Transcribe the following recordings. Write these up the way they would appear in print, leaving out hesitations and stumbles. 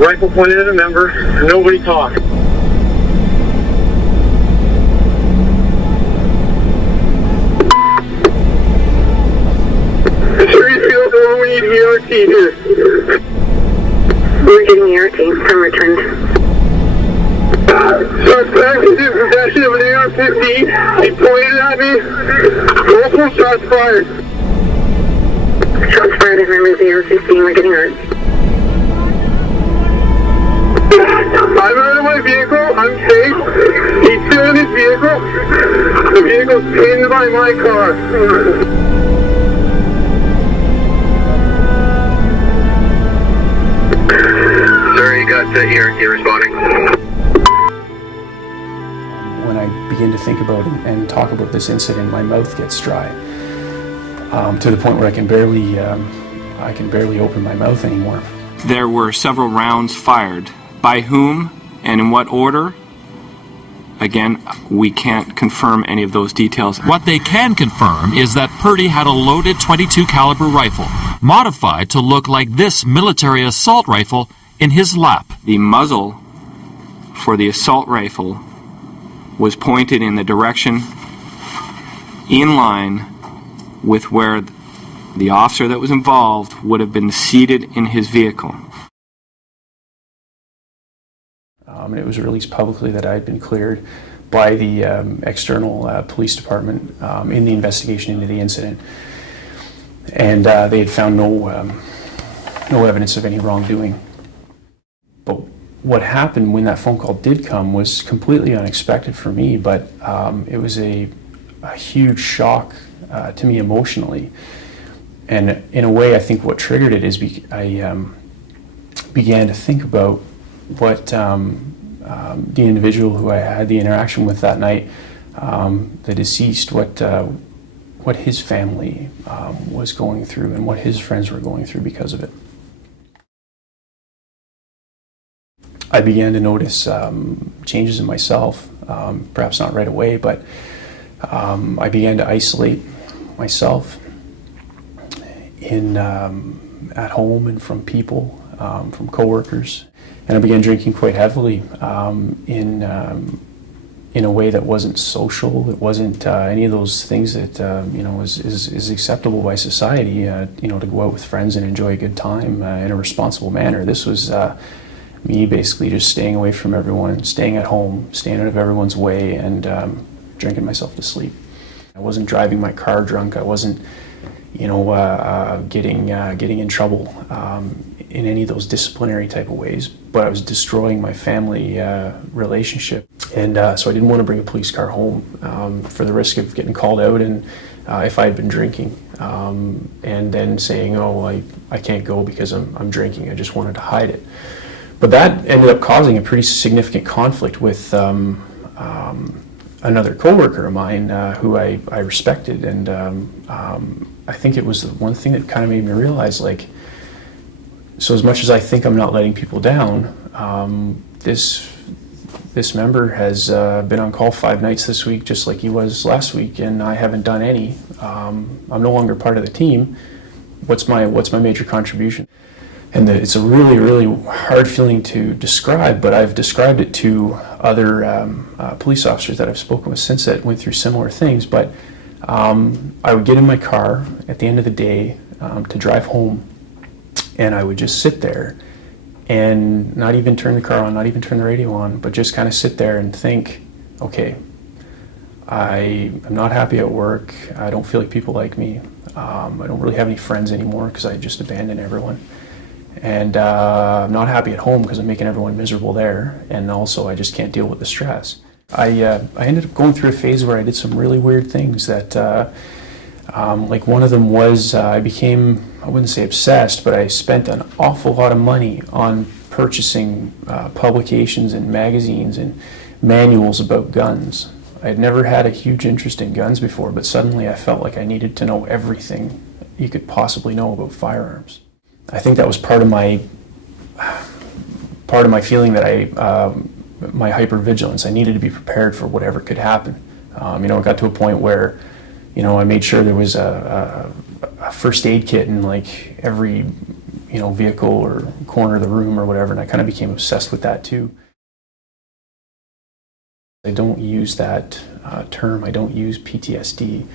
Rifle pointed at a member. Nobody talked. Surrey Field, we need G.R.C here. We're getting ERT from returned. Suspect is in possession of an AR-15. He pointed at me. Multiple shots fired. Shots fired at members of AR-15. We're getting hurt. I'm out of my vehicle. I'm safe. He's still in his vehicle. The vehicle's pinned by my car. Surrey got ERT responding. When I begin to think about and talk about this incident, my mouth gets dry to the point where I can barely open my mouth anymore. There were several rounds fired. By whom and in what order? Again, we can't confirm any of those details. What they can confirm is that Purdy had a loaded .22 caliber rifle, modified to look like this military assault rifle, in his lap. The muzzle for the assault rifle was pointed in the direction in line with where the officer that was involved would have been seated in his vehicle. It was released publicly that I had been cleared by the external police department in the investigation into the incident, and they had found no evidence of any wrongdoing. But what happened when that phone call did come was completely unexpected for me, but it was a huge shock to me emotionally. And in a way, I think what triggered it is I began to think about what the individual who I had the interaction with that night, the deceased, what his family was going through and what his friends were going through because of it. I began to notice changes in myself, perhaps not right away, but I began to isolate myself at home and from people, from coworkers. And I began drinking quite heavily in a way that wasn't social. It wasn't any of those things that is acceptable by society. To go out with friends and enjoy a good time in a responsible manner. This was me basically just staying away from everyone, staying at home, staying out of everyone's way, and drinking myself to sleep. I wasn't driving my car drunk. I wasn't, getting in trouble in any of those disciplinary type of ways, but I was destroying my family relationship. And so I didn't want to bring a police car home for the risk of getting called out, and if I had been drinking, and then saying, oh, I can't go because I'm drinking. I just wanted to hide it. But that ended up causing a pretty significant conflict with another coworker of mine who I respected, and I think it was the one thing that kind of made me realize, so as much as I think I'm not letting people down, this member has been on call 5 nights this week, just like he was last week, and I haven't done any. I'm no longer part of the team. What's my major contribution? And it's a really, really hard feeling to describe, but I've described it to other police officers that I've spoken with since that went through similar things. But I would get in my car at the end of the day to drive home, and I would just sit there and not even turn the car on, not even turn the radio on, but just kind of sit there and think, okay, I'm not happy at work. I don't feel like people like me. I don't really have any friends anymore because I just abandoned everyone. And I'm not happy at home because I'm making everyone miserable there, and also I just can't deal with the stress. I ended up going through a phase where I did some really weird things that, like one of them was I became, I wouldn't say obsessed, but I spent an awful lot of money on purchasing publications and magazines and manuals about guns. I had never had a huge interest in guns before, but suddenly I felt like I needed to know everything you could possibly know about firearms. I think that was part of my feeling that my hypervigilance. I needed to be prepared for whatever could happen. It got to a point where, I made sure there was a first aid kit in like every, vehicle or corner of the room or whatever, and I kind of became obsessed with that too. I don't use that term. I don't use PTSD.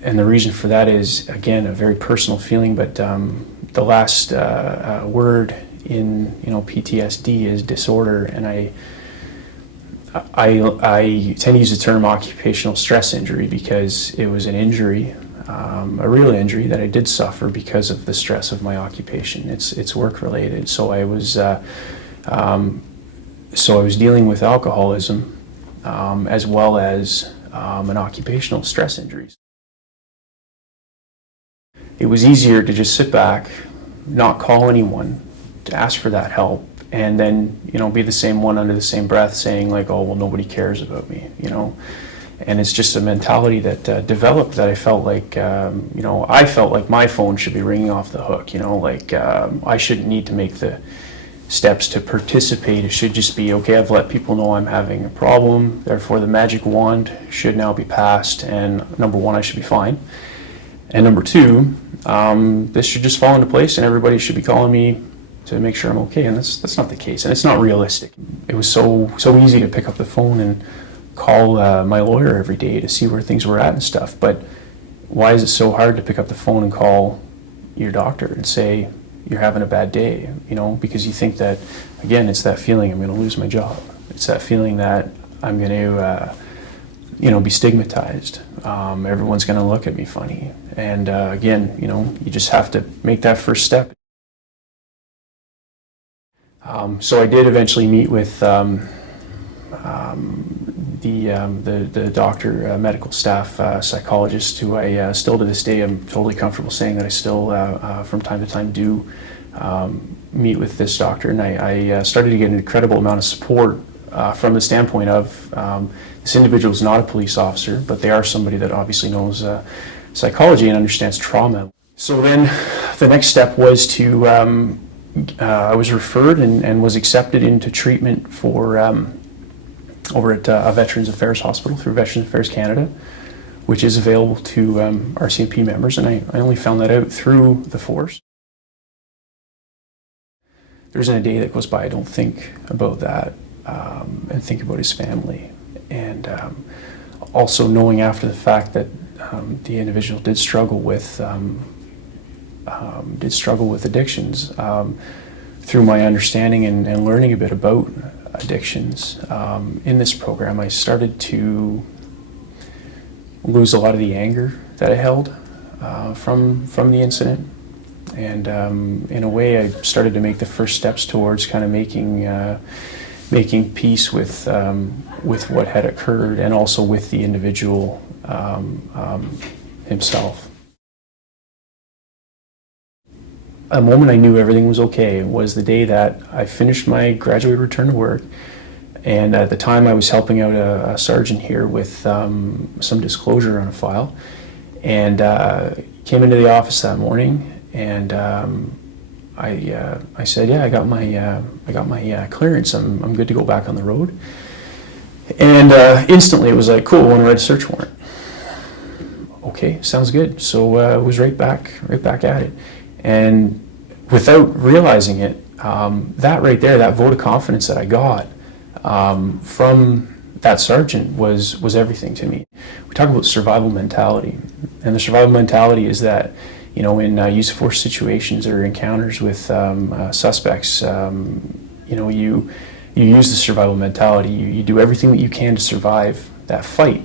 And the reason for that is, again, a very personal feeling, but the last word in PTSD is disorder, and I tend to use the term occupational stress injury because it was an injury, a real injury that I did suffer because of the stress of my occupation. It's work related. So I was dealing with alcoholism as well as an occupational stress injuries. It was easier to just sit back, not call anyone, to ask for that help, and then be the same one under the same breath saying like, oh well, nobody cares about me, and it's just a mentality that developed that I felt like I felt like my phone should be ringing off the hook, I shouldn't need to make the steps to participate. It should just be, okay, I've let people know I'm having a problem, therefore the magic wand should now be passed, and number one, I should be fine, and number two, this should just fall into place and everybody should be calling me to make sure I'm okay, and that's not the case, and it's not realistic. It was so easy to pick up the phone and call my lawyer every day to see where things were at and stuff, but why is it so hard to pick up the phone and call your doctor and say you're having a bad day, because you think that, again, it's that feeling I'm going to lose my job. It's that feeling that I'm going to, be stigmatized. Everyone's going to look at me funny. And again, you just have to make that first step. So I did eventually meet with the doctor, medical staff, psychologist, who I still to this day am totally comfortable saying that I still from time to time do meet with this doctor, and I started to get an incredible amount of support from the standpoint of this individual is not a police officer, but they are somebody that obviously knows psychology and understands trauma. So then the next step was to I was referred and was accepted into treatment for over at a Veterans Affairs Hospital through Veterans Affairs Canada, which is available to R.C.M.P. members, and I only found that out through the force. There isn't a day that goes by I don't think about that and think about his family, and also knowing after the fact that the individual did struggle with addictions. Through my understanding and learning a bit about addictions in this program, I started to lose a lot of the anger that I held from the incident, and in a way I started to make the first steps towards kind of making peace with what had occurred, and also with the individual himself. A moment I knew everything was okay was the day that I finished my graduated return to work, and at the time I was helping out a sergeant here with some disclosure on a file, and came into the office that morning, and I said, yeah, I got my clearance. I'm good to go back on the road. And instantly it was like, cool, I want to write a search warrant. Okay, sounds good. So it was right back at it. And without realizing it, that right there, that vote of confidence that I got from that sergeant was everything to me. We talk about survival mentality, and the survival mentality is that, in use of force situations or encounters with suspects, you use the survival mentality. You do everything that you can to survive that fight.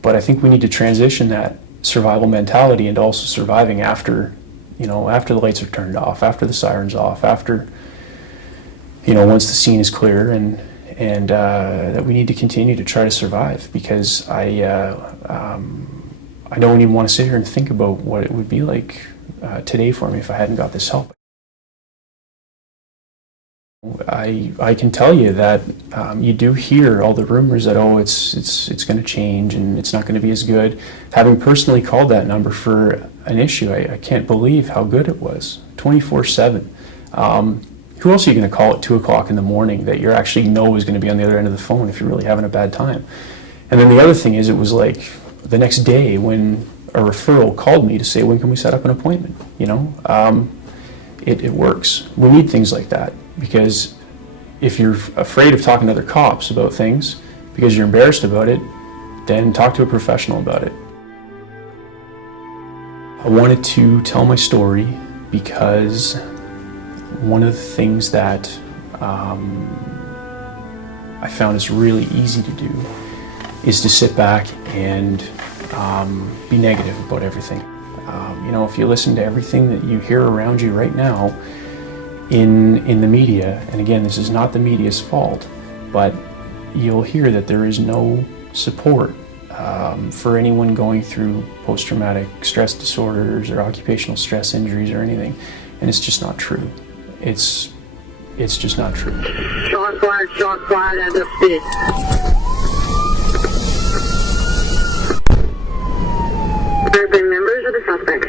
But I think we need to transition that survival mentality into also surviving after the lights are turned off, after the siren's off, after, once the scene is clear, and that we need to continue to try to survive, because I don't even want to sit here and think about what it would be like today for me if I hadn't got this help. I can tell you that you do hear all the rumors that, oh, it's going to change and it's not going to be as good. Having personally called that number for an issue, I can't believe how good it was, 24/7. Who else are you going to call at 2 o'clock in the morning that you actually know is going to be on the other end of the phone if you're really having a bad time? And then the other thing is, it was like the next day when a referral called me to say, when can we set up an appointment? You know, it works. We need things like that, because if you're afraid of talking to other cops about things because you're embarrassed about it, then talk to a professional about it. I wanted to tell my story because one of the things that I found is really easy to do is to sit back and be negative about everything. You know, if you listen to everything that you hear around you right now in the media, and again, this is not the media's fault, but you'll hear that there is no support for anyone going through post-traumatic stress disorders or occupational stress injuries or anything, and it's just not true. It's just not true. Shot fired at the speed. There have been members of the suspect.